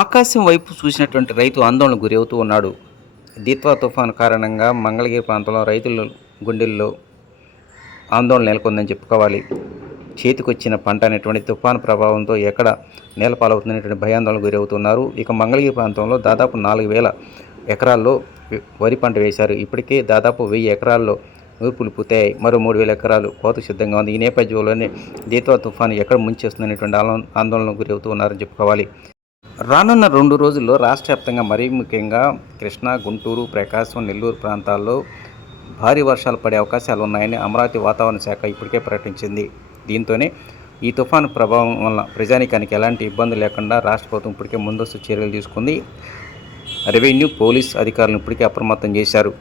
ఆకాశం వైపు చూసినటువంటి రైతు ఆందోళనకు గురవుతూ ఉన్నాడు. దిత్వా తుఫాను కారణంగా మంగళగిరి ప్రాంతంలో రైతుల గుండెల్లో ఆందోళన నెలకొందని చెప్పుకోవాలి. చేతికొచ్చిన పంట అనేటువంటి తుఫాను ప్రభావంతో ఎక్కడ నేలపాలవుతుందనేటువంటి భయాందోళనకు గురవుతున్నారు. ఇక మంగళగిరి ప్రాంతంలో దాదాపు 4,000 ఎకరాల్లో వరి పంట వేశారు. ఇప్పటికే దాదాపు 1,000 ఎకరాల్లో నూర్పులు పూర్తయ్యాయి. మరో 3,000 ఎకరాలు కోతకు సిద్ధంగా ఉంది. ఈ నేపథ్యంలోనే దిత్వా తుఫాను ఎక్కడ ముంచేస్తుందనేటువంటి ఆందోళనకు గురవుతూ ఉన్నారని చెప్పుకోవాలి. రానున్న 2 రోజుల్లో రాష్ట్ర వ్యాప్తంగా మరీ ముఖ్యంగా కృష్ణా, గుంటూరు, ప్రకాశం, నెల్లూరు ప్రాంతాల్లో భారీ వర్షాలు పడే అవకాశాలు ఉన్నాయని అమరావతి వాతావరణ శాఖ ఇప్పటికే ప్రకటించింది. దీంతోనే ఈ తుఫాను ప్రభావం వల్ల ప్రజానీకానికి ఎలాంటి ఇబ్బంది లేకుండా రాష్ట్ర ప్రభుత్వం ఇప్పటికే ముందస్తు చర్యలు తీసుకుంది. రెవెన్యూ, పోలీస్ అధికారులను ఇప్పటికే అప్రమత్తం చేశారు.